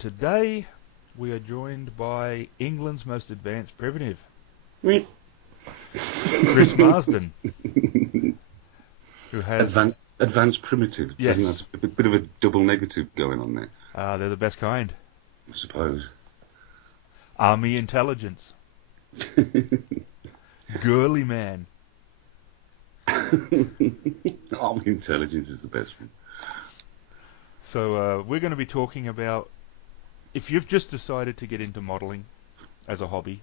Today we are joined by England's most advanced primitive, Me. Chris Marsden, who has, Advanced primitive. I think yes, that's a bit of a double negative going on there, they're the best kind. I suppose. Army intelligence, girly man. Army intelligence is the best one. So we're going to be talking about if you've just decided to get into modelling as a hobby,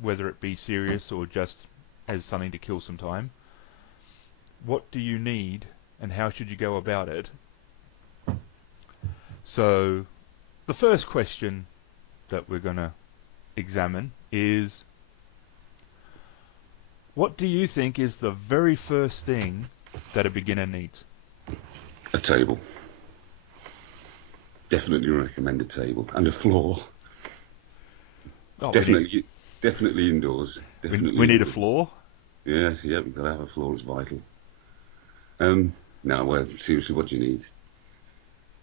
whether it be serious or just as something to kill some time, what do you need and how should you go about it? So the first question that we're going to examine is, what do you think is the very first thing that a beginner needs? A table. Definitely recommend a table and a floor. Oh, Definitely indoors. we Definitely need a indoors. floor. Yeah. We've got to have a floor. It's vital. No, well, seriously, what do you need?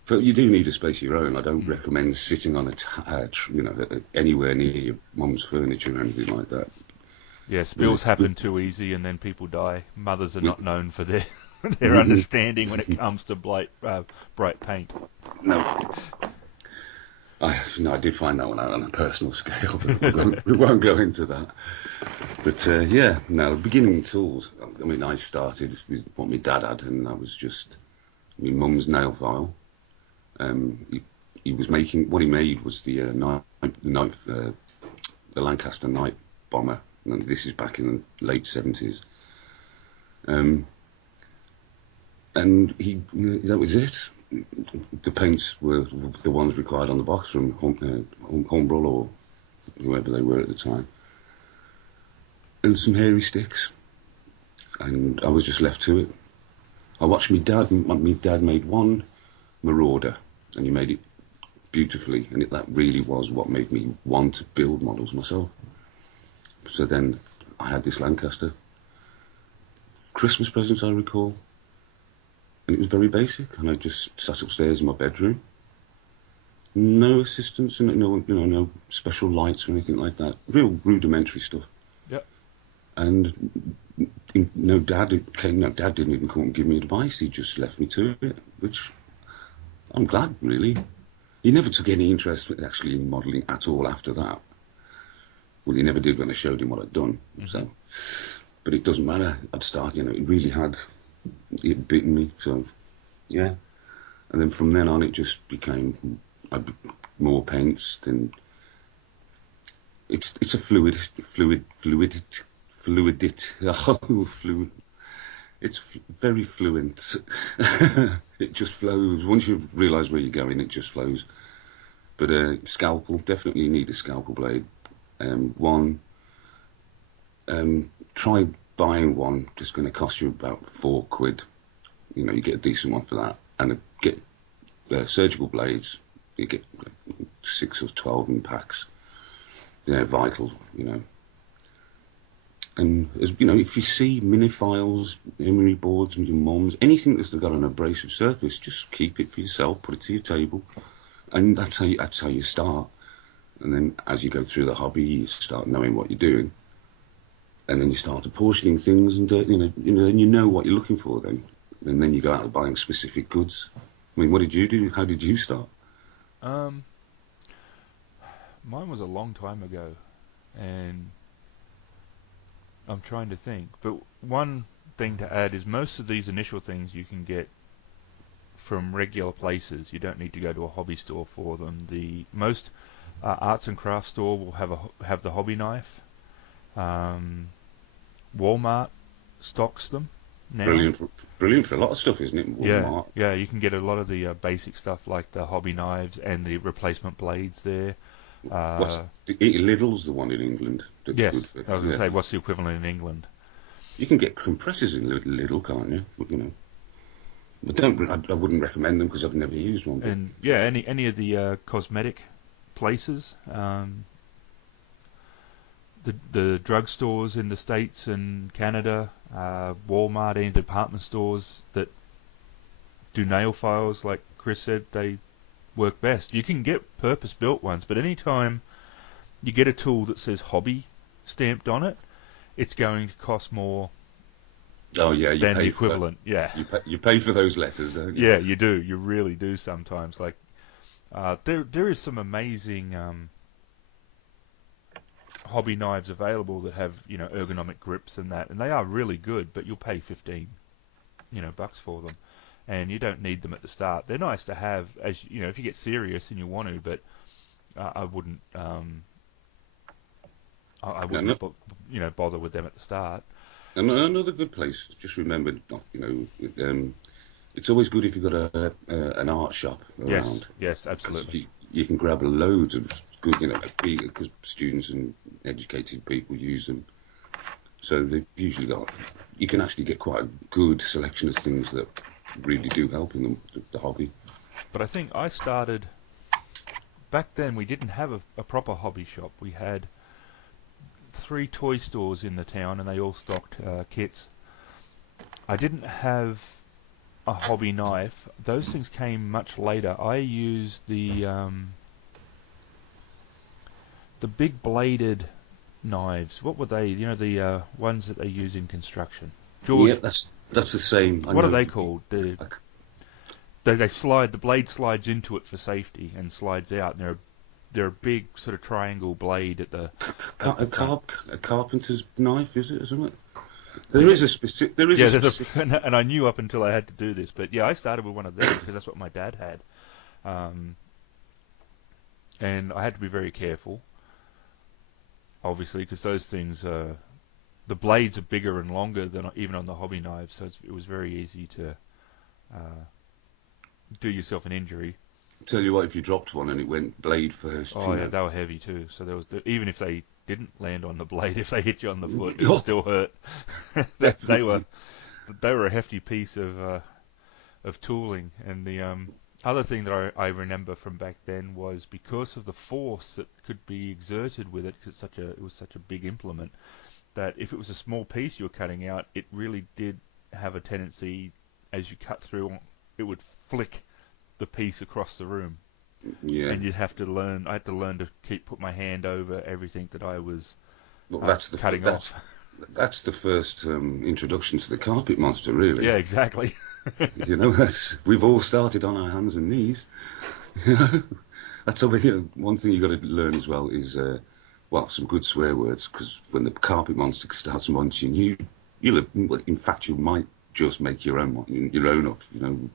But you do need a space of your own. I don't Mm. recommend sitting on anywhere near your mum's furniture or anything like that. Yeah, With, spills with, happen too easy, and then people die. Mothers are not known for their their understanding when it comes to bright paint. no, I did find that one out on a personal scale, but we won't go into that. But yeah, no, beginning tools. I mean, I started with what my dad had, and that was just my mum's nail file. He was making what he made was the Lancaster night bomber. And this is back in the late 70s. Um, and that was it. The paints were the ones required on the box from Humbrol or whoever they were at the time, and some hairy sticks, and I was just left to it. I watched my dad. My dad made one Marauder, and he made it beautifully, and that really was what made me want to build models myself. So then I had this Lancaster Christmas present, I recall, and it was very basic, and I just sat upstairs in my bedroom. No assistance and no special lights or anything like that. Real rudimentary stuff. Yep. And Dad didn't even come and give me advice. He just left me to it, which I'm glad, really. He never took any interest actually in modelling at all after that. Well, he never did when I showed him what I'd done. Mm-hmm. So, but it doesn't matter. I'd started, it really had it bitten me. So, yeah. And then from then on, it just became more paints. Then it's a fluidity. Oh, fluid. It's very fluent. It just flows. Once you realise where you're going, it just flows. But scalpel, definitely need a scalpel blade. One, try buying one. Just going to cost you about £4. You get a decent one for that, and get surgical blades. You get 6 or 12 in packs. They're vital. And if you see mini files, emery boards with your mum's, anything that's got an abrasive surface, just keep it for yourself. Put it to your table, and that's how you start. And then as you go through the hobby, you start knowing what you're doing, and then you start apportioning things, and then you know what you're looking for. And then you go out buying specific goods. I mean, what did you do? How did you start? Um, Mine was a long time ago, and I'm trying to think. But one thing to add is most of these initial things you can get from regular places. You don't need to go to a hobby store for them. The most arts and crafts store will have the hobby knife. Um, Walmart stocks them now. Brilliant for a lot of stuff, isn't it? Yeah, Walmart. yeah, you can get a lot of the basic stuff like the hobby knives and the replacement blades there. What's Uh, Lidl's the one in England that's good yes, for, I was going to yeah. say, what's the equivalent in England? You can get compressors in Lidl, can't you? But I wouldn't recommend them because I've never used one. But And yeah, any of the cosmetic places, the drugstores in the States and Canada, Walmart, department stores that do nail files, like Chris said, they work best. You can get purpose-built ones, but anytime you get a tool that says hobby stamped on it, it's going to cost more Oh yeah, you than the pay for that. equivalent. Yeah, You pay for those letters, don't you? yeah, you do. You really do sometimes. Like there is some amazing hobby knives available that have ergonomic grips and that, and they are really good. But you'll pay 15 bucks for them, and you don't need them at the start. They're nice to have as if you get serious and you want to, but I wouldn't I No, wouldn't no, bother with them at the start. and another good place. Just remember, it's always good if you've got an art shop Yes, around, yes, because absolutely. you can grab loads of good, because students and educated people use them. So they've usually got, you can actually get quite a good selection of things that really do help in the hobby. But I think I started back then. We didn't have a proper hobby shop. We had 3 toy stores in the town, and they all stocked kits. I didn't have a hobby knife. Those things came much later. I used the big bladed knives. What were they? The ones that they use in construction. Yeah, George, that's the same. I what are know. they called? They slide. The blade slides into it for safety and slides out. And they're a big sort of triangle blade at the front. A carpenter's knife, is it, or something? There Yeah, is a specific. There is a yeah. specific. And I knew up until I had to do this, but yeah, I started with one of them because that's what my dad had, um, and I had to be very careful, obviously, because those things the blades are bigger and longer than even on the hobby knives, so it was very easy to uh, do yourself an injury. Tell you what, if you dropped one and it went blade first, Oh yeah, they were heavy too. So even if they didn't land on the blade, if they hit you on the foot, it would oh, still hurt. They were definitely. a hefty piece of tooling. And the other thing that I remember from back then was because of the force that could be exerted with it, because it was such a big implement, that if it was a small piece you were cutting out, it really did have a tendency, as you cut through, it would flick the piece across the room. Yeah. And I had to learn to put my hand over everything that I was Well, cutting off. that's the first introduction to the carpet monster, really. Yeah, exactly. We've all started on our hands and knees. You know, that's something. One thing you got to learn as well is well, some good swear words, because when the carpet monster starts munching, in fact, you might just make your own up. And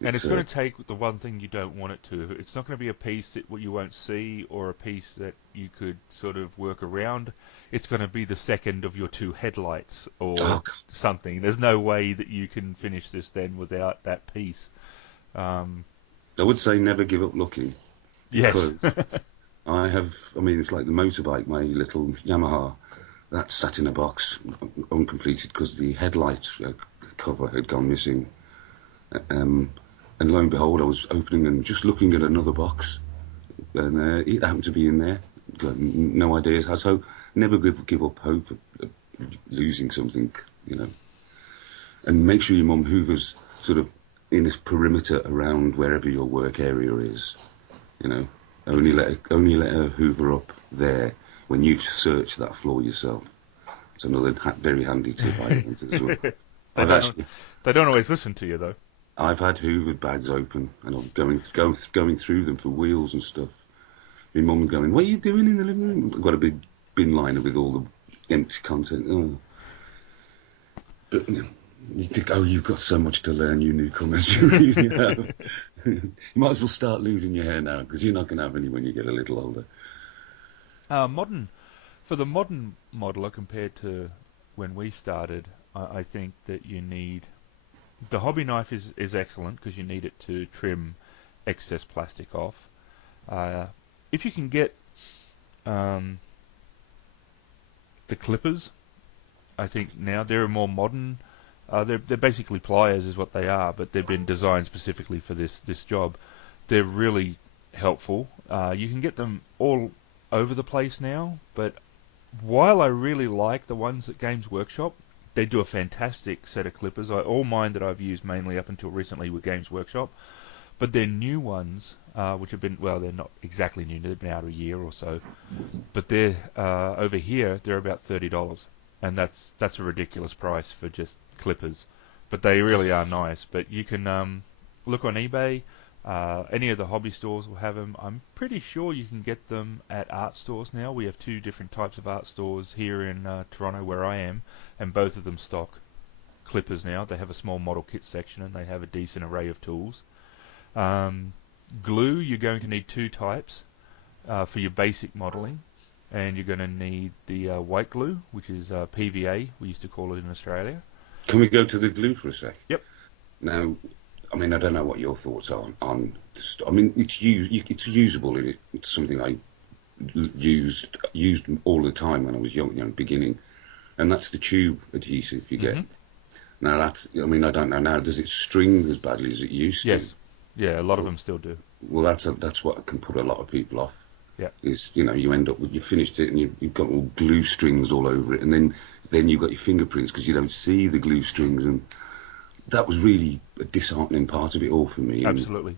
It's it's going to take the one thing you don't want it to. It's not going to be a piece that you won't see or a piece that you could sort of work around. It's going to be the second of your 2 headlights or oh, something. There's no way that you can finish this then without that piece. Um, I would say never give up looking, yes. because I mean, it's like the motorbike, my little Yamaha, that sat in a box, uncompleted, because the headlight cover had gone missing. Um, and lo and behold, I was opening and just looking at another box, and it happened to be in there. Got no ideas how. So never give up hope of losing something, you know. And make sure your mum hoovers sort of in a perimeter around wherever your work area is. You know, only let her hoover up there when you've searched that floor yourself. It's another very handy tip I learned as well. they I've don't actually they don't always listen to you though. I've had hoovered bags open, and I'm going through them for wheels and stuff. My mum going, "What are you doing in the living room?" I've got a big bin liner with all the empty content. Oh, but you think, oh, you've got so much to learn, you newcomers. You really have. You might as well start losing your hair now, because you're not going to have any when you get a little older. Modern For the modern modeler compared to when we started, I think that you need the hobby knife is excellent because you need it to trim excess plastic off. Uh, if you can get um, the clippers, I think now they're a more modern. They're basically pliers, is what they are, but they've been designed specifically for this job. They're really helpful. You can get them all over the place now, but while I really like the ones at Games Workshop, they do a fantastic set of clippers. All mine that I've used mainly up until recently were Games Workshop, but their new ones which have been, well, they're not exactly new, they've been out a year or so, but they're over here they're about $30, and that's a ridiculous price for just clippers, but they really are nice. But you can look on eBay. Any of the hobby stores will have them. I'm pretty sure you can get them at art stores now. We have two different types of art stores here in Toronto where I am, and both of them stock clippers now. They have a small model kit section and they have a decent array of tools. Um, Glue, you're going to need two types for your basic modeling, and you're going to need the white glue, which is PVA, we used to call it in Australia. Can we go to the glue for a sec? Yep. Now, I mean, I don't know what your thoughts are on. I mean, it's usable. It's something I used all the time when I was young, beginning, and that's the tube adhesive you get. Mm-hmm. Now that's, I mean, I don't know now. Does it string as badly as it used to? Yes. Yeah, a lot of Well, them still do. well, that's what can put a lot of people off. Yeah. Is you end up with, you finished it and you've got all glue strings all over it, and then you've got your fingerprints because you don't see the glue strings, and that was really a disheartening part of it all for me. And Absolutely.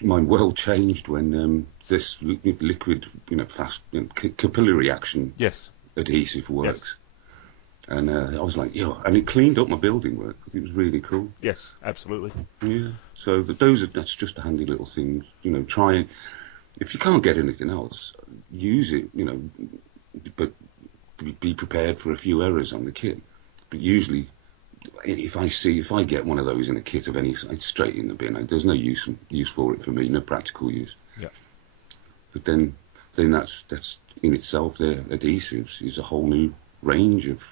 my world changed when this liquid, fast capillary action Yes. adhesive Yes. works. And I was like, yeah, and it cleaned up my building work. It was really cool. Yes. Absolutely. Yeah. So, but that's just a handy little thing. Try it. If you can't get anything else, use it. But be prepared for a few errors on the kit. But usually, if I get one of those in a kit of any size, straight in the bin. There's no use for it for me. No practical use. Yeah. But then that's in itself, their adhesives is a whole new range of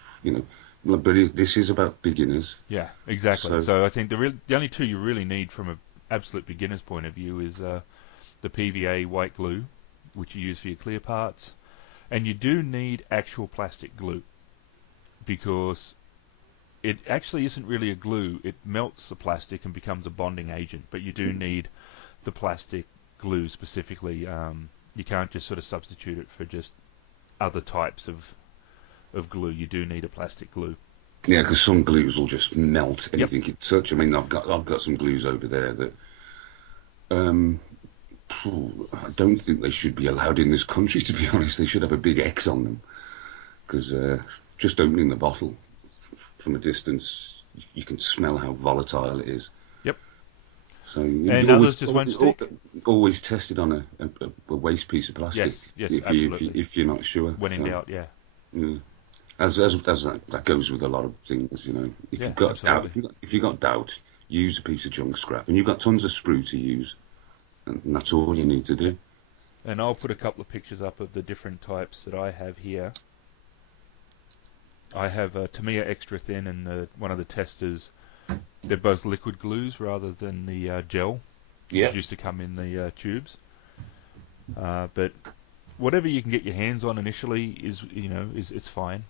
but this is about beginners. Yeah. Exactly. So So I think the only two you really need from an absolute beginner's point of view is the PVA white glue, which you use for your clear parts, and you do need actual plastic glue because it actually isn't really a glue. It melts the plastic and becomes a bonding agent, but you do need the plastic glue specifically. You can't just sort of substitute it for just other types of glue. You do need a plastic glue. yeah, because some glues will just melt Yep. anything it touch. I mean, I've got some glues over there that um, I don't think they should be allowed in this country. To be honest, they should have a big X on them because just opening the bottle from a distance, you can smell how volatile it is. Yep. So And you others just won't stick. always test it on a waste piece of plastic Yes. Yes. if Absolutely. you're not sure. When in So, doubt, yeah. yeah. As that goes with a lot of things, If Yeah. you've got doubt, Absolutely. if you've got doubt, use a piece of junk scrap, and you've got tons of sprue to use, and that's all you need to do. And I'll put a couple of pictures up of the different types that I have here. I have a Tamiya Extra Thin and one of the testers. They're both liquid glues rather than the gel, which Yeah. used to come in the tubes. But whatever you can get your hands on initially is it's fine.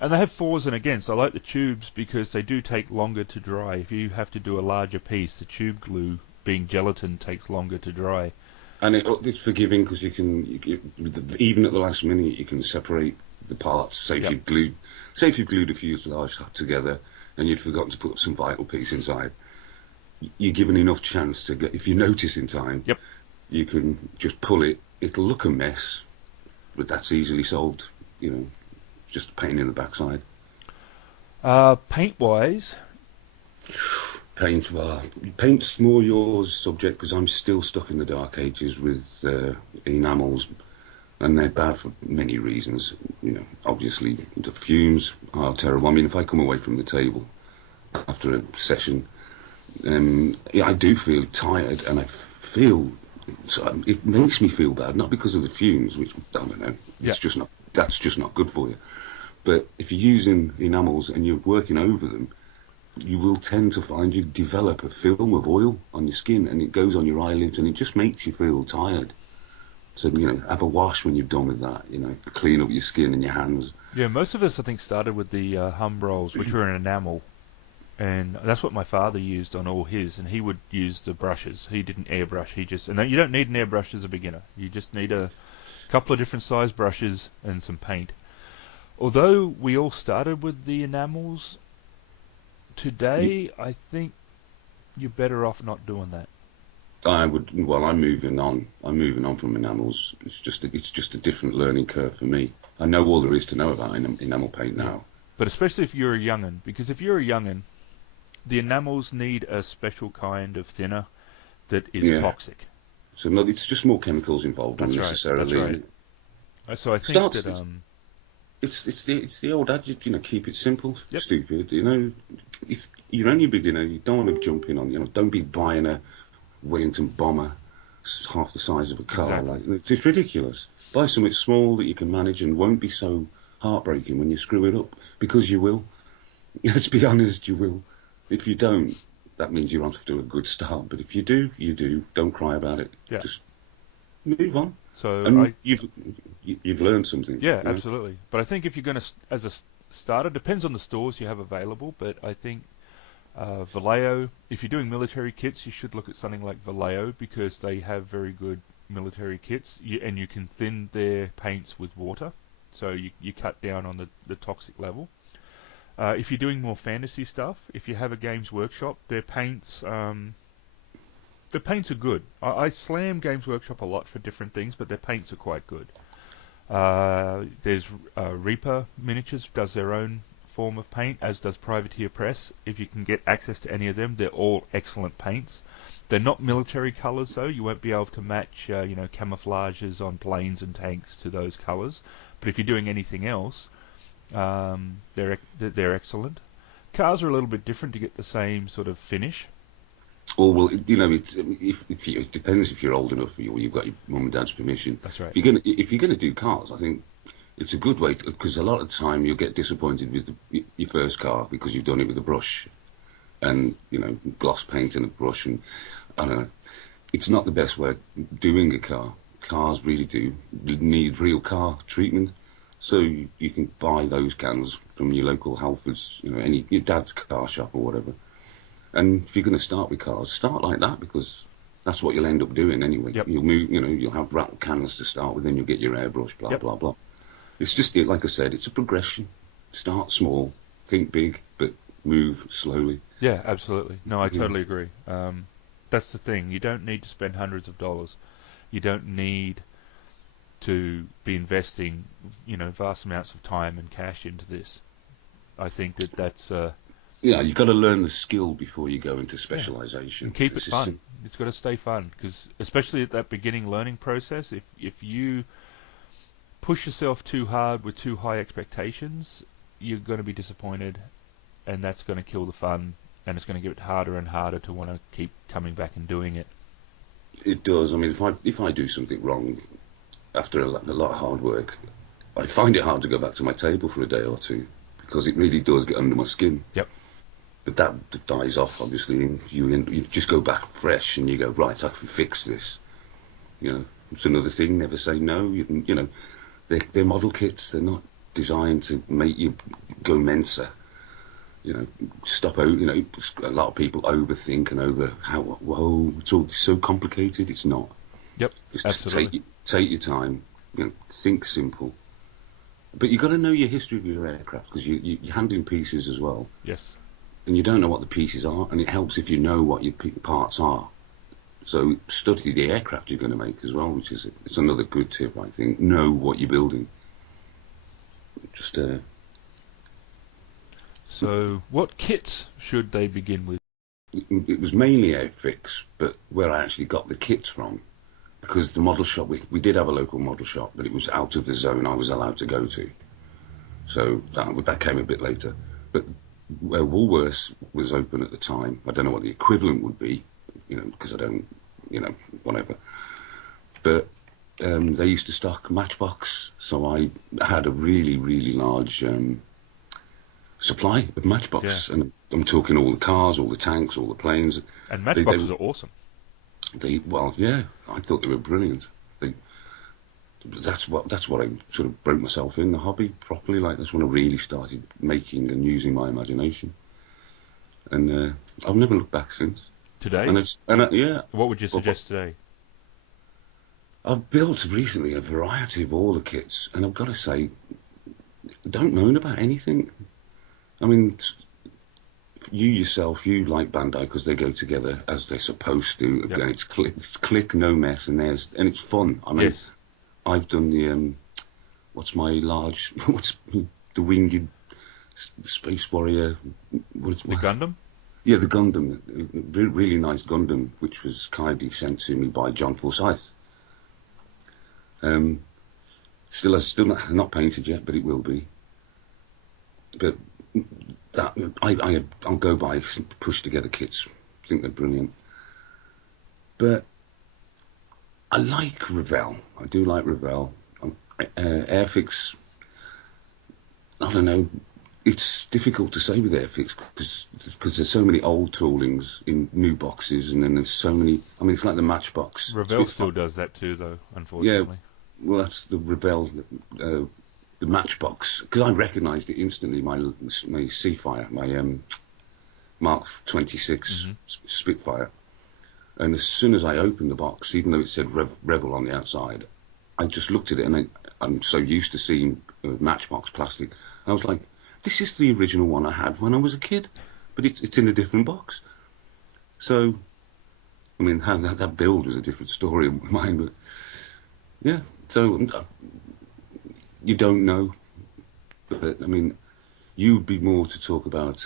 And they have fors and against. I like the tubes because they do take longer to dry. If you have to do a larger piece, the tube glue, being gelatin, takes longer to dry. And it's forgiving because even at the last minute you can separate the parts. Yep. Say if you've glued a fuselage together and you'd forgotten to put some vital piece inside, you're given enough chance to get. If you notice in time, Yep. you can just pull it. It'll look a mess, but that's easily solved. Just a pain in the backside. Paint-wise, Paint's more your subject because I'm still stuck in the dark ages with enamels, and they're bad for many reasons. Obviously the fumes are terrible. I mean, if I come away from the table after a session, yeah, I do feel tired, and I feel so it makes me feel bad, not because of the fumes, which I don't know. yeah. That's just not good for you. But if you're using enamels and you're working over them, you will tend to find you develop a film of oil on your skin, and it goes on your eyelids, and it just makes you feel tired. So have a wash when you've done with that. Clean up your skin and your hands. Yeah, most of us, I think, started with the hum rolls, which were in enamel, and that's what my father used on all his, and he would use the brushes. He didn't airbrush. And you don't need an airbrush as a beginner. You just need a couple of different size brushes and some paint. Although we all started with the enamels, today I think you're better off not doing that. I would. Well, I'm moving on. I'm moving on from enamels. It's just a different learning curve for me. I know all there is to know about enamel paint Yeah. now. But especially if you're a young'un, because if you're a young'un, the enamels need a special kind of thinner that is Yeah. toxic. So no, it's just more chemicals involved That's right. That's unnecessarily, and right. it So I think starts. that It's the old adage, keep it simple, yep, stupid. If you're only a beginner, you don't want to jump in on. Don't be buying a Wellington bomber half the size of a car. exactly. Like it's ridiculous. Buy something small that you can manage and won't be so heartbreaking when you screw it up, because you will. Let's be honest, you will. If you don't, that means you're off to a good start. But if you do, you do. Don't cry about it. Yeah. Just move on, So and I you've learned something. yeah, absolutely. But I think if you're going to as a starter, depends on the stores you have available. But I think Vallejo, if you're doing military kits, you should look at something like Vallejo because they have very good military kits, and you can thin their paints with water, so you cut down on the toxic level. If you're doing more fantasy stuff, if you have a Games Workshop, their paints are good. I slam Games Workshop a lot for different things, but their paints are quite good. There's Reaper Miniatures does their own form of paint, as does Privateer Press. If you can get access to any of them, they're all excellent paints. They're not military colours though. You won't be able to match, camouflages on planes and tanks to those colours. But if you're doing anything else, they're excellent. Cars are a little bit different to get the same sort of finish. Or well, it depends if you're old enough or you've got your mum and dad's permission. That's right. If you're gonna do cars, I think it's a good way because a lot of the time you'll get disappointed with your first car because you've done it with a brush and gloss paint and a brush, and I don't know. It's not the best way of doing a car. Cars really do need real car treatment. So you can buy those cans from your local Halfords, any your dad's car shop or whatever. And if you're going to start with cars, start like that because that's what you'll end up doing anyway. Yep. You'll move, you'll have rattle cans to start with, then you'll get your airbrush, blah Yep. blah blah. It's just like I said, it's a progression. Start small, think big, but move slowly. Yeah, absolutely. No, I Yeah. totally agree. That's the thing. You don't need to spend hundreds of dollars. You don't need to be investing, vast amounts of time and cash into this. I think that's Yeah, you've got to learn the skill before you go into yeah, and specialization. keep it This is fun. It's got to stay fun because especially at that beginning learning process, if you push yourself too hard with too high expectations, you're going to be disappointed, and that's going to kill the fun, and it's going to get it harder and harder to want to keep coming back and doing it. it does. I mean, if I do something wrong after a lot of hard work, I find it hard to go back to my table for a day or two because it really does get under my skin. Yep. But that dies off, obviously, and you just go back fresh and you go, right, I can fix this. It's another thing. Never say no. They're model kits. They're not designed to make you go Mensa. You know, stop out. A lot of people overthink and over how whoa. It's all so complicated. It's not. Yep. Just Absolutely. take your time. Think simple. But you've got to know your history of your aircraft because you're handling pieces as well, Yes. and you don't know what the pieces are, and it helps if you know what your parts are. So study the aircraft you're going to make as well, which is it's another good tip, I think. Know what you're building. Just So, what kits should they begin with? it was mainly Outfix, but where I actually got the kits from, because the model shop we did have a local model shop, but it was out of the zone I was allowed to go to. So that came a bit later. But where Woolworths was open at the time, I don't know what the equivalent would be, because I don't, whatever. But they used to stock Matchbox, so I had a really, really large supply of Yeah. Matchbox, and I'm talking all the cars, all the tanks, all the planes. And They, they, matchboxes are awesome. well, yeah, I thought they were brilliant. They, that's what I sort of broke myself in the hobby properly. Like that's when I really started making and using my imagination, and I've never looked back since. Today, Yeah, what would you but suggest today? I've built recently a variety of all the kits, and I've got to say, don't moan about anything. I mean, you yourself, you like Bandai because they go together as they're supposed to. Yep. Again, it's click, no mess, and it's fun. I mean, Yes. I've done the what's my large, what's the winged space warrior? What's The my, Gundam? yeah, the Gundam, really nice Gundam, which was kindly sent to me by John Forsyth. Um, still not painted yet, but it will be. But that I'll go buy push together kits. I think they're brilliant. But I like Revell. I do like Revell. Airfix, I don't know. It's difficult to say with Airfix because there's so many old toolings in new boxes, and then there's so many. I mean, it's like the Matchbox Revell Spitfire. still does that too, though, Yeah, unfortunately. well, that's the Revell, the Matchbox, because I recognised it instantly. My Seafire, my Mark 26 Hmm. Spitfire, and as soon as I opened the box, even though it said Revell on the outside, I just looked at it, and I'm so used to seeing Matchbox plastic. I was like, this is the original one I had when I was a kid, but it's in a different box. So, I mean, how that build was a different story of mine, but yeah. So you don't know, but I mean, you'd be more to talk about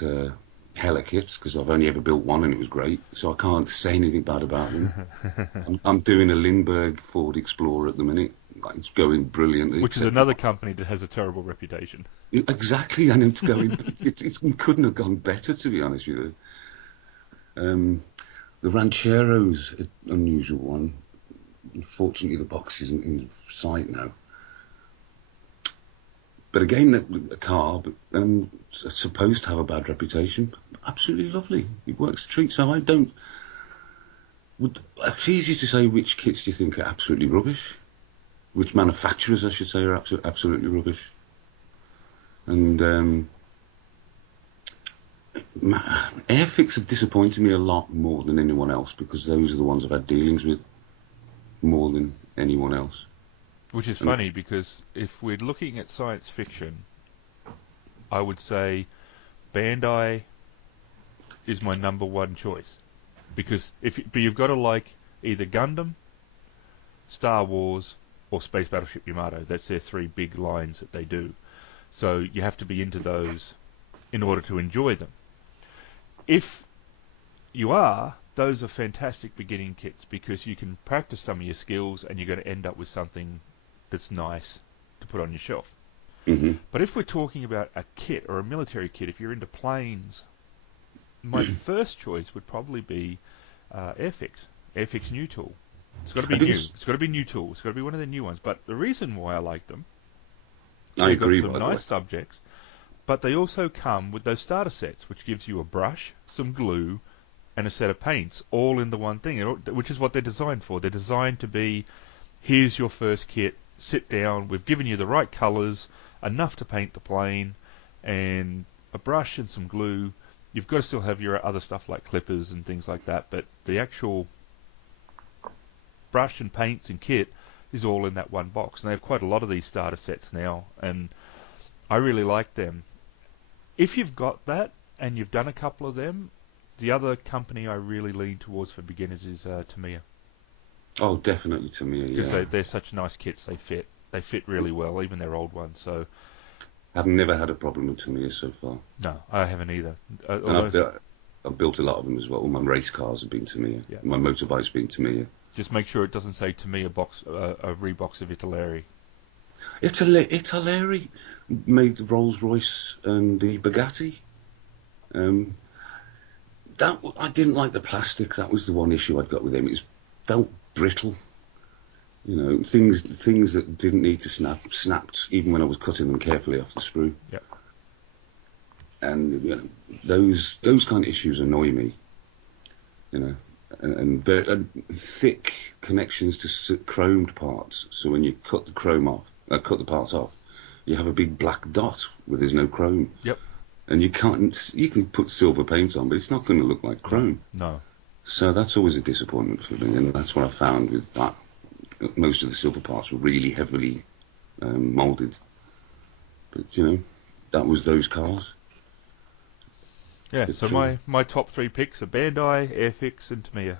Hella kits because I've only ever built one and it was great, so I can't say anything bad about them. I'm doing a Lindbergh Ford Explorer at the minute. Like, it's going brilliantly, Which is except another company that has a terrible reputation. exactly, and it's going. It couldn't have gone better, to be honest with you. The Ranchero's an unusual one. Unfortunately, the box isn't in sight now. But again, a car, but supposed to have a bad reputation. Absolutely lovely. It works a treat. So I don't. It's easy to say which kits do you think are absolutely rubbish. Which manufacturers, I should say, are absolutely rubbish. And Airfix have disappointed me a lot more than anyone else because those are the ones I've had dealings with more than anyone else. Which is And funny because if we're looking at science fiction, I would say Bandai is my number one choice. But you've got to like either Gundam, Star Wars, or Space Battleship Yamato. That's their three big lines that they do. So you have to be into those in order to enjoy them. If you are, those are fantastic beginning kits because you can practice some of your skills and you're going to end up with something that's nice to put on your shelf. mm-hmm. But if we're talking about a kit or a military kit, if you're into planes, my first choice would probably be Airfix. Airfix new tool. It's got to I be new. didn't. It's got to be new tool. It's got to be one of the new ones. But the reason why I like them, I they've got agree, some by the way. nice subjects, but they also come with those starter sets, which gives you a brush, some glue, and a set of paints, all in the one thing, which is what they're designed for. They're designed to be, here's your first kit, sit down, we've given you the right colours, enough to paint the plane, and a brush and some glue. You've got to still have your other stuff like clippers and things like that, but the actual brush and paints and kit is all in that one box. And they have quite a lot of these starter sets now, and I really like them. If you've got that and you've done a couple of them, the other company I really lean towards for beginners is Tamiya Oh, definitely to me, because yeah. they're such nice kits. They fit really well, even their old ones. So I've never had a problem with Tamiya so far. no, I haven't either. And Although, I've built a lot of them as well. All my race cars have been Tamiya. yeah, My motorbike's been Tamiya. just make sure it doesn't say Tamiya box a Rebox of Italeri. Italeri made the Rolls Royce and the Bugatti. Um, that I didn't like the plastic. That was the one issue I'd got with them. It felt brittle. You know, things that didn't need to snapped even when I was cutting them carefully off the sprue. Yeah, And you know, those kind of issues annoy me. You know, and thick connections to chromed parts. So when you cut the chrome off, cut the parts off, you have a big black dot where there's no chrome, yep, and you can put silver paint on, but it's not going to look like no, chrome. no. So that's always a disappointment for me, and that's what I found with that. Most of the silver parts were really heavily molded, but you know, that was those cars. Yeah, so But my top three picks are Bandai, Airfix, and Tamiya.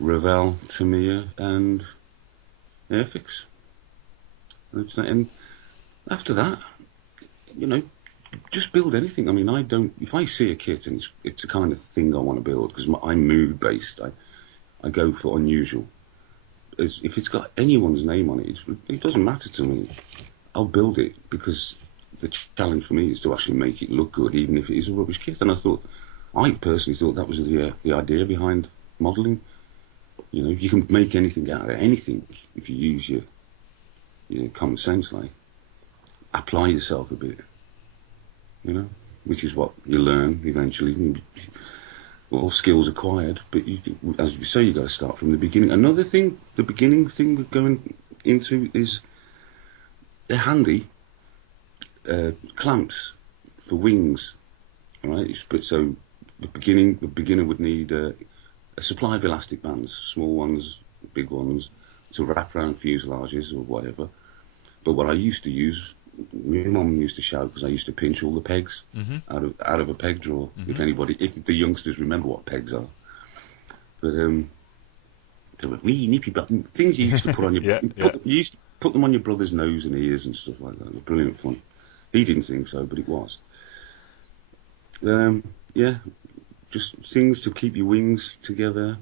Revell, Tamiya, and Airfix. And after that, you know, just build anything. I mean, I don't. If I see a kit and it's the kind of thing I want to build, because I'm mood based, I go for unusual. If it's got anyone's name on it, it doesn't matter to me. I'll build it because the challenge for me is to actually make it look good, even if it is a rubbish kit. And I personally thought that was the idea behind modelling. You know, you can make anything out of anything if you use your common sense. Like, apply yourself a bit. You know, which is what you learn eventually. All skills acquired, but as you say, you got to start from the beginning. Another thing, the beginning thing we're going into is they're handy clamps for wings. All right, so the beginner would need a supply of elastic bands, small ones, big ones, to wrap around fuselages or whatever. But what I used to use, my mum used to shout because I used to pinch all the pegs Mm-hmm. out of a peg drawer. Mm-hmm. If the youngsters remember what pegs are, but they were wee nippy button things you used to put on Yeah, yeah. you used to put them on your brother's nose and ears and stuff like that. It was brilliant fun. He didn't think so, but it was. Yeah, just things to keep your wings together,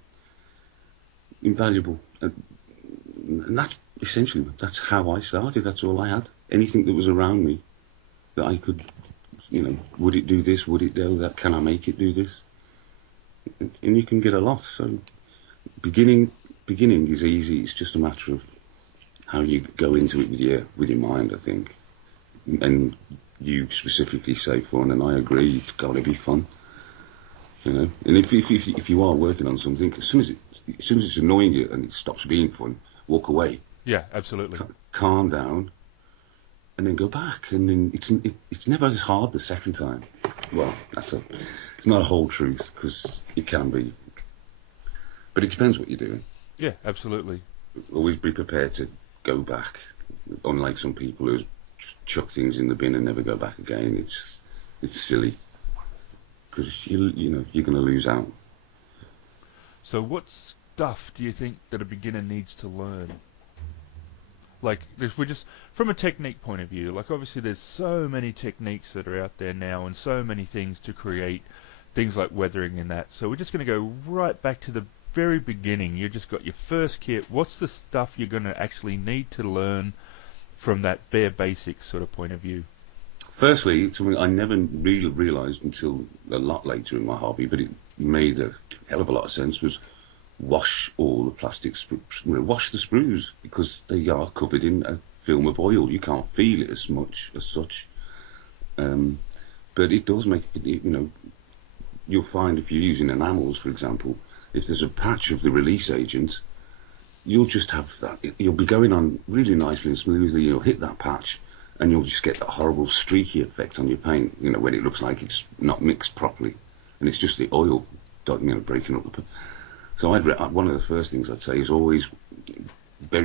invaluable. And that's how I started. That's all I had. Anything that was around me that I could, would it do this? Would it do that? Can I make it do this? And you can get a lot. So beginning, beginning is easy. It's just a matter of how you go into it with your mind, I think. And you specifically say fun, and I agree. It's got to be fun. You know, and if you are working on something, as soon as it's annoying you and it stops being fun, walk away, Yeah, absolutely. calm down, and then go back. And then it's never as hard the second time. Well, it's not a whole truth because it can be, but it depends what you're doing. Yeah, absolutely. Always be prepared to go back. Unlike some people who just chuck things in the bin and never go back again, it's silly because you're going to lose out. So, what stuff do you think that a beginner needs to learn? Like, if we're just from a technique point of view, like obviously there's so many techniques that are out there now, and so many things to create things like weathering and that. So we're just going to go right back to the very beginning. You just got your first kit. What's the stuff you're going to actually need to learn from that bare basics sort of point of view? Firstly, something I never really realised until a lot later in my hobby, but it made a hell of a lot of sense, was wash all the plastic, wash the sprues because they are covered in a film of oil. You can't feel it as much as such, um, but it does make it. You'll find if you're using enamels, for example, if there's a patch of the release agent, you'll just have that. You'll be going on really nicely and smoothly. You'll hit that patch, and you'll just get that horrible streaky effect on your paint. When it looks like it's not mixed properly, and it's just the oil, breaking up the. So one of the first things I'd say is always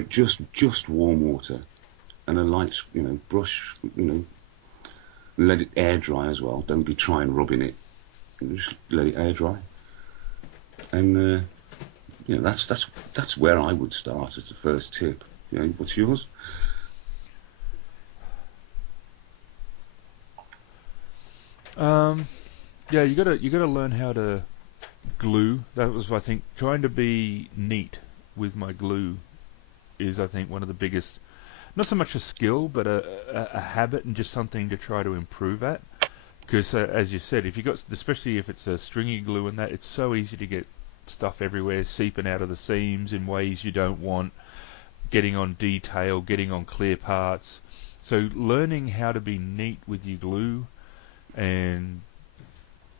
just warm water and a light, brush, let it air dry as well. Don't be trying rubbing it. Just let it air dry, and that's where I would start as the first tip. What's yours? Um, yeah, you gotta learn how to glue. That was, I think, trying to be neat with my glue is, I think, one of the biggest. Not so much a skill, but a habit and just something to try to improve at. Because as you said, if you got, especially if it's a stringy glue and that, it's so easy to get stuff everywhere, seeping out of the seams in ways you don't want, getting on detail, getting on clear parts. So learning how to be neat with your glue and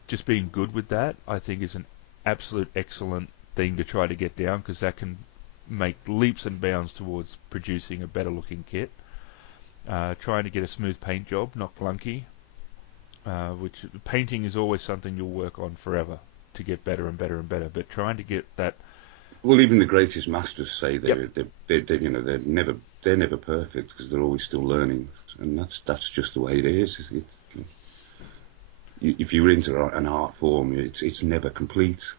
just being good with that, I think, is an absolute excellent thing to try to get down because that can make leaps and bounds towards producing a better looking kit. Trying to get a smooth paint job, not clunky, which painting is always something you'll work on forever to get better and better and better. But trying to get that, Well, even the greatest masters say yep, they're never perfect because they're always still learning, and that's just the way it is. if you're into an art form, it's never complete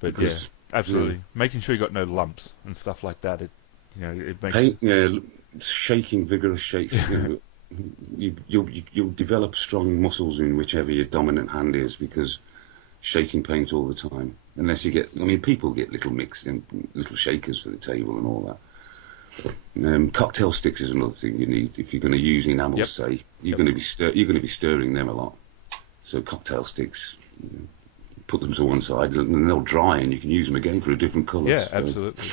But yeah, because yeah, absolutely. Making sure you got no lumps and stuff like that. It makes paint, yeah, shaking, vigorous shakes. yeah, You'll develop strong muscles in whichever your dominant hand is because shaking paint all the time. Unless you get, I mean, people get little mix and little shakers for the table and all that. Cocktail sticks is another thing you need if you're going to use enamels. yep, Say you're yep, going to be you're going to be stirring them a lot. So cocktail sticks, put them to one side and they'll dry and you can use them again for a different colour. yeah, So absolutely.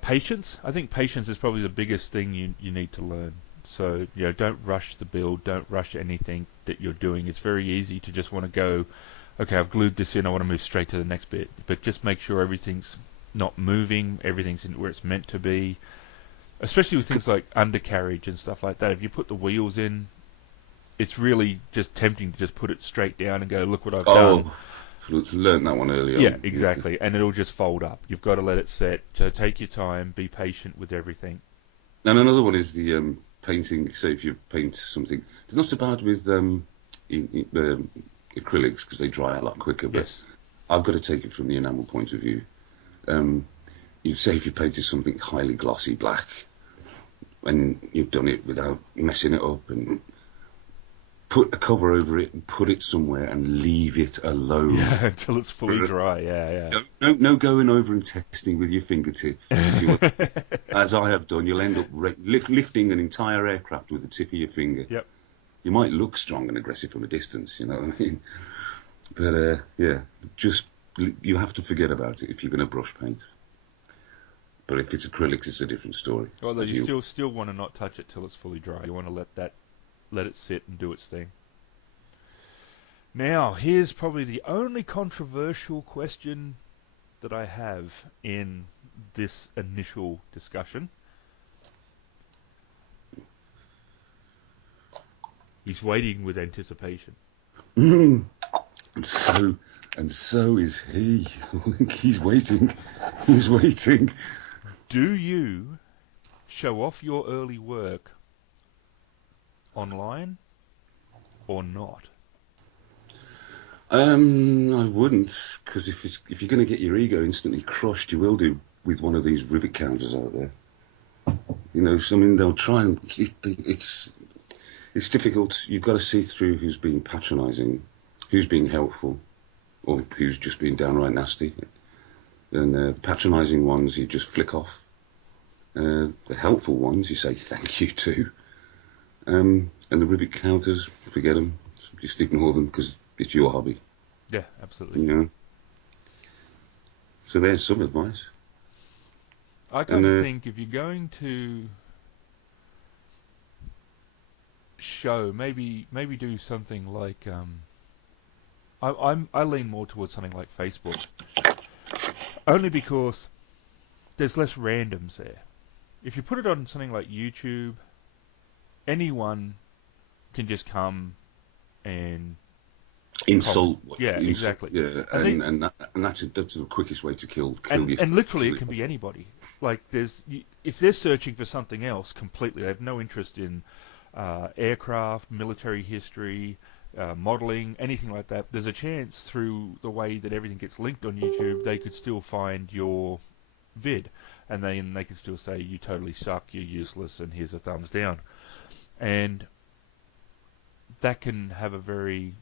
Patience. I think patience is probably the biggest thing you need to learn. So don't rush the build. Don't rush anything that you're doing. It's very easy to just want to go, okay, I've glued this in. I want to move straight to the next bit. But just make sure everything's not moving. Everything's in where it's meant to be. Especially with things like undercarriage and stuff like that. If you put the wheels in, it's really just tempting to just put it straight down and go, look what I've done. oh, learned that one early Yeah, on. Yeah. exactly. And it'll just fold up. You've got to let it set. So take your time. Be patient with everything. And another one is the painting. Say if you paint something, they're not so bad with acrylics because they dry a lot quicker. But Yes. I've got to take it from the enamel point of view. Um, you say if you painted something highly glossy black and you've done it without messing it up and put a cover over it and put it somewhere and leave it alone. Yeah, until it's fully dry. Yeah, No going over and testing with your fingertips to see what, yeah. as I have done, you'll end up lifting an entire aircraft with the tip of your finger. Yep. You might look strong and aggressive from a distance, you know what I mean? But yeah, just you have to forget about it if you're going to brush paint. But if it's acrylics, it's a different story. Although As you you, still want to not touch it till it's fully dry. You want to let it sit and do its thing. Now, here's probably the only controversial question that I have in this initial discussion. He's waiting with anticipation. and so and so is he. He's waiting. He's waiting. Do you show off your early work online or not? I wouldn't, because if you're going to get your ego instantly crushed, you will do with one of these rivet counters out there. You know, so, I mean, they'll try and it's difficult. You've got to see through who's being patronising, who's being helpful, or who's just being downright nasty. And patronising ones, you just flick off. The helpful ones, you say thank you to. And the rivet counters, forget them. Just ignore them because it's your hobby. Yeah, absolutely. You know. So there's some advice. I And kind of think if you're going to show, maybe do something like I lean more towards something like Facebook, only because there's less randoms there. If you put it on something like YouTube, anyone can just come and comment. insult, Yeah, insult, exactly. yeah, And they and that's the quickest way to kill and you. and literally Kill it it. can be anybody. Like if they're searching for something else completely, they have no interest in aircraft, military history, modeling, anything like that. There's a chance through the way that everything gets linked on YouTube, they could still find your vid, and then they could still say you totally suck, you're useless, and here's a thumbs down. And that can have a very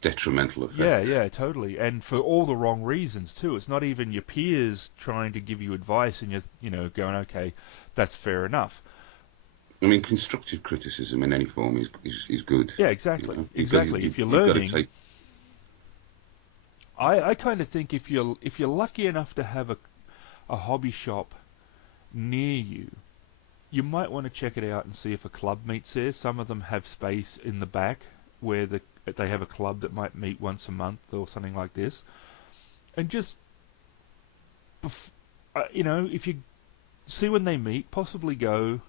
Detrimental yeah, effect. yeah, totally, and for all the wrong reasons too. It's not even your peers trying to give you advice, and you're going, okay, that's fair enough. I mean, constructive criticism in any form is good. Yeah, You exactly, know, exactly. If you're you've got to learning, take. I kind of think if you're lucky enough to have a hobby shop near you, you might want to check it out and see if a club meets there. Some of them have space in the back where they have a club that might meet once a month or something like this, and just if you see when they meet, possibly go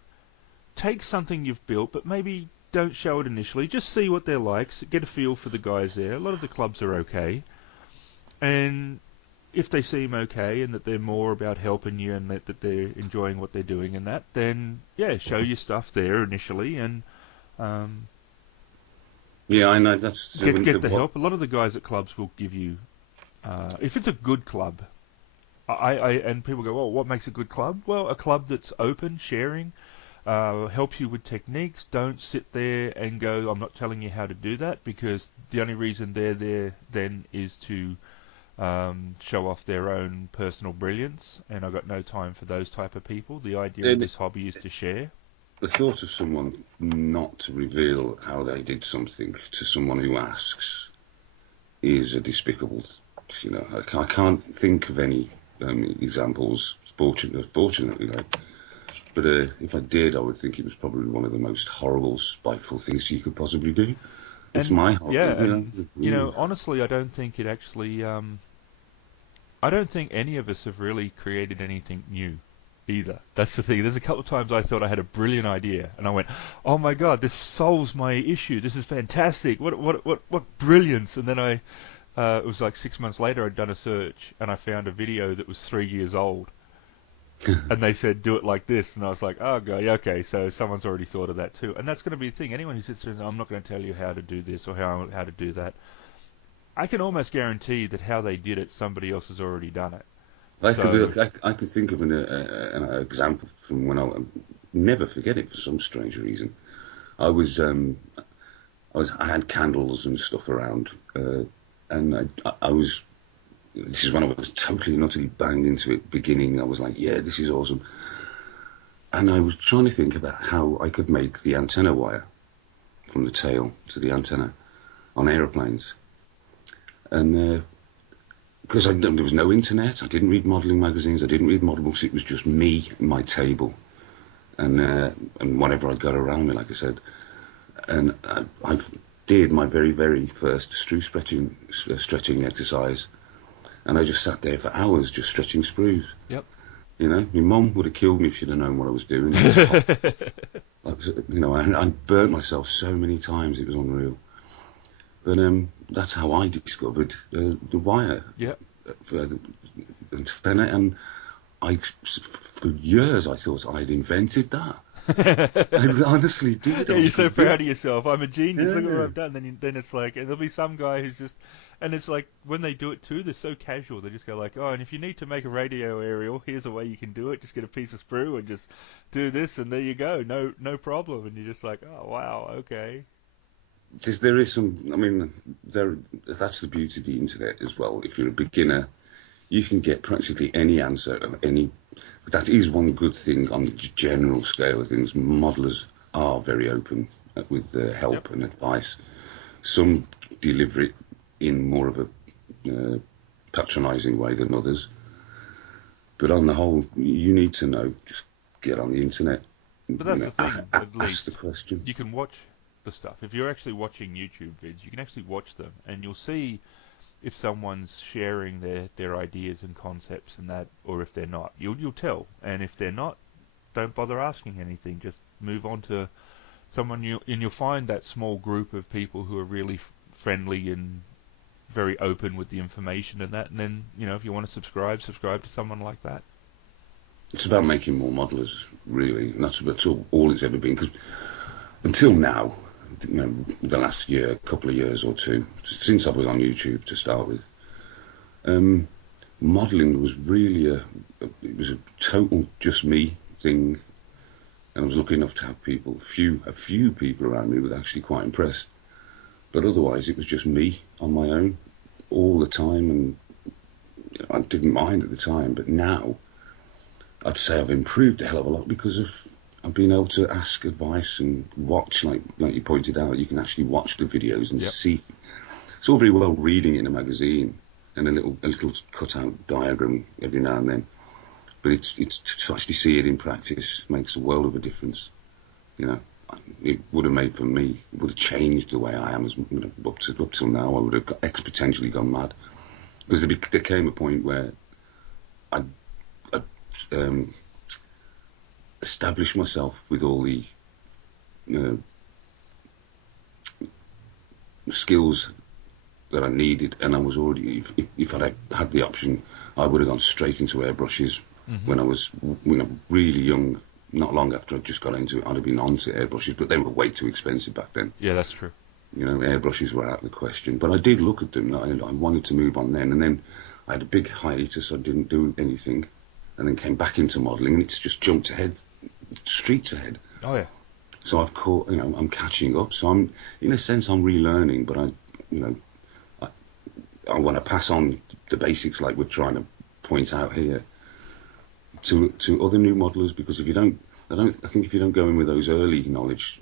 take something you've built, but maybe don't show it initially. Just see what they're like, get a feel for the guys there. A lot of the clubs are okay, and if they seem okay and that they're more about helping you and that they're enjoying what they're doing and that, then yeah, show your stuff there initially and um, Yeah, I know. That's so Get the what help. A lot of the guys at clubs will give you, if it's a good club, and people go, well, what makes a good club? Well, a club that's open, sharing, helps you with techniques. Don't sit there and go, I'm not telling you how to do that, because the only reason they're there then is to show off their own personal brilliance, and I've got no time for those type of people. The idea of the, this hobby is to share. the thought of someone not to reveal how they did something to someone who asks is a despicable. You know, I can't think of any examples. Fortunately, like, but if I did, I would think it was probably one of the most horrible, spiteful things you could possibly do. It's And my yeah, hobby, and you know. honestly, I don't think it actually. I don't think any of us have really created anything new either. That's the thing. There's a couple of times I thought I had a brilliant idea, and I went, "Oh my god, this solves my issue. This is fantastic. What brilliance!" And then it was like 6 months later, I'd done a search, and I found a video that was 3 years old, and they said, "Do it like this," and I was like, "Oh god, yeah, okay." So someone's already thought of that too, and that's going to be the thing. Anyone who sits there and says, "I'm not going to tell you how to do this or how to do that," I can almost guarantee that how they did it, somebody else has already done it. So, I could think of an example from when I never forget it for some strange reason. I was I had candles and stuff around, and I was. This is when I was totally and utterly banged into it. Beginning, I was like, "Yeah, this is awesome," and I was trying to think about how I could make the antenna wire from the tail to the antenna on aeroplanes, and because there was no internet, I didn't read modelling magazines, I didn't read model books. It was just me and my table, and whatever I got around me, like I said, and I did my very first stretching exercise, and I just sat there for hours just stretching sprues. yep. You know, my mum would have killed me if she'd have known what I was doing. It was hot. You know, I burnt myself so many times, it was unreal. But that's how I discovered the wire Yep. for the antenna, and for years I thought I'd invented that. I honestly did. I Yeah, you're was so proud of convinced. yourself. I'm a genius. Look at what Yeah. I've done. Then it's like, and there'll be some guy who's just, and it's like when they do it too, they're so casual. They just go like, oh, and if you need to make a radio aerial, here's a way you can do it. Just get a piece of sprue and just do this, and there you go. No problem. And you're just like, oh wow, okay. There is some. I mean, that's the beauty of the internet as well. If you're a beginner, you can get practically any answer of any. That is one good thing on the general scale of things. Modelers are very open with Yep. help and advice. Some deliver it in more of a patronising way than others. But on the whole, you need to know. Just get on the internet. But You that's the know, thing. At ask the least question. you can watch the stuff. If you're actually watching YouTube vids, you can actually watch them, and you'll see if someone's sharing their ideas and concepts and that, or if they're not. You'll tell, and if they're not, don't bother asking anything. Just move on to someone and you'll find that small group of people who are really friendly and very open with the information and that. And then if you want to subscribe to someone like that. It's about making more modelers, really, and that's all it's ever been. Because until now, the last year, couple of years or two, since I was on YouTube to start with, um, modelling was really it was a total just me thing, and I was lucky enough to have a few people around me who were actually quite impressed. But otherwise, it was just me on my own all the time, and I didn't mind at the time. But now, I'd say I've improved a hell of a lot because of I've been able to ask advice and watch, like you pointed out, you can actually watch the videos and Yep. see. It's all very well reading in a magazine and a little cutout diagram every now and then, but it's to actually see it in practice makes a world of a difference. You know, it would have made for me. It would have changed the way I am up till now. I would have exponentially gone mad because there came a point where I, I established myself with all the uh, skills that I needed, and I was already. If I'd had the option, I would have gone straight into airbrushes Hmm. when I was really young. Not long after I just got into it, I'd have been onto airbrushes, but they were way too expensive back then. Yeah, that's true. Airbrushes were out of the question. But I did look at them. I wanted to move on then, and then I had a big hiatus. I didn't do anything, and then came back into modelling, and it's just jumped ahead, streets ahead. Oh yeah. So I've caught, I'm catching up. So I'm, in a sense, I'm relearning, but I want to pass on the basics, like we're trying to point out here, to other new modelers, because if you don't, I think if you don't go in with those early knowledge,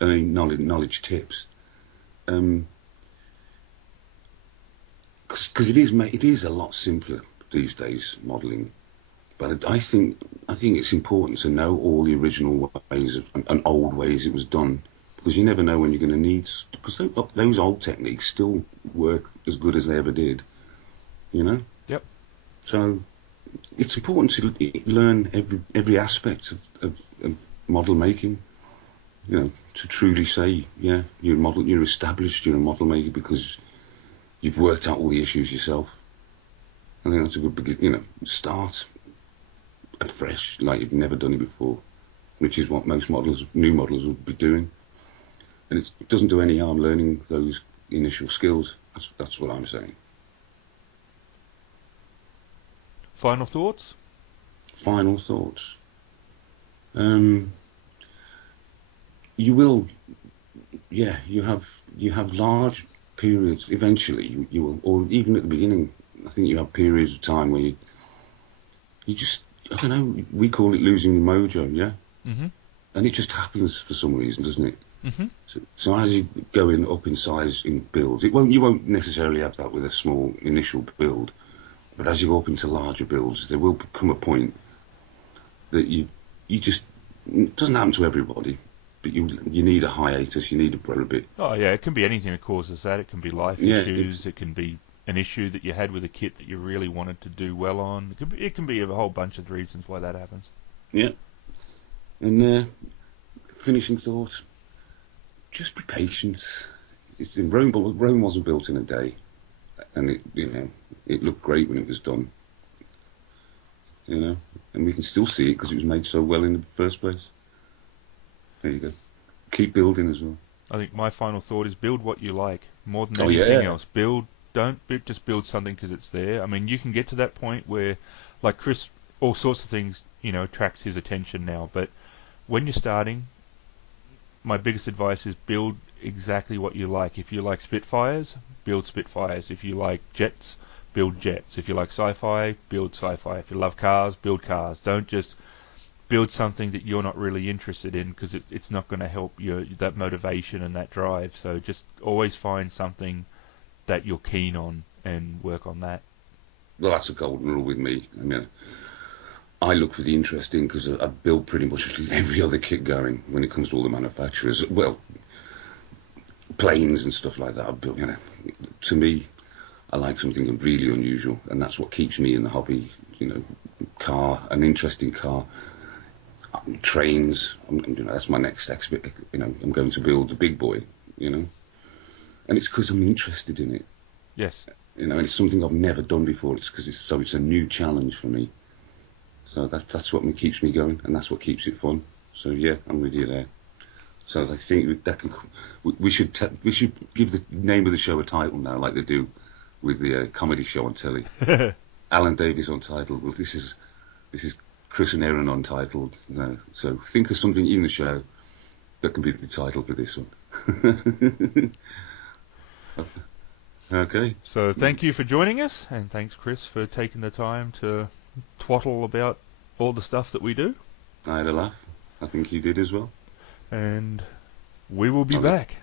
early knowledge tips, because it is a lot simpler these days modelling. But I think it's important to know all the original ways and old ways it was done, because you never know when you're going to need. Because those old techniques still work as good as they ever did, you know. Yep. So it's important to learn every aspect of model making. To truly say, yeah, you're established, you're a model maker because you've worked out all the issues yourself. I think that's a good beginning. Start afresh, like you've never done it before, which is what most new models, would be doing. And it doesn't do any harm learning those initial skills. That's what I'm saying. Final thoughts? Final thoughts. You will, yeah. You have large periods. Eventually, you will, or even at the beginning, I think you have periods of time where you just, I don't know. We call it losing your mojo, yeah. Mm-hmm. And it just happens for some reason, doesn't it? Mm-hmm. So as you go up in size in builds, you won't necessarily have that with a small initial build, but as you go up into larger builds, there will come a point that you just, it doesn't happen to everybody, but you need a hiatus, you need a bit. Oh yeah, it can be anything that causes that. It can be life Yeah, issues. It can be an issue that you had with a kit that you really wanted to do well on. It can be a whole bunch of reasons why that happens. yeah. And finishing thought, just be patient. Rome wasn't built in a day, and it looked great when it was done. And we can still see it because it was made so well in the first place. There you go. Keep building as well. I think my final thought is build what you like more than Oh anything yeah, else. Don't just build something because it's there. I mean, you can get to that point where, like Chris, all sorts of things, attracts his attention now. But when you're starting, my biggest advice is build exactly what you like. If you like Spitfires, build Spitfires. If you like jets, build jets. If you like sci-fi, build sci-fi. If you love cars, build cars. Don't just build something that you're not really interested in, because it's not going to help you, that motivation and that drive. So just always find something that you're keen on and work on that. well that's a golden rule with me. I mean, I look for the interesting because I build pretty much every other kit going when it comes to all the manufacturers. Well, planes and stuff like that. I built. To me, I like something really unusual, and that's what keeps me in the hobby. An interesting car, trains. That's my next expert. I'm going to build a big boy. You know, and it's because I'm interested in it. Yes. And it's something I've never done before. It's a new challenge for me. So that's what keeps me going, and that's what keeps it fun. So yeah, I'm with you there. So I think we should give the name of the show a title now, like they do with the comedy show on telly. Alan Davies Untitled. Well, this is Chris and Aaron Untitled. No, so think of something in the show that can be the title for this one. Okay. So thank you for joining us, and thanks Chris for taking the time to twaddle about all the stuff that we do. I had a laugh. I think you did as well. And we will be Okay. back.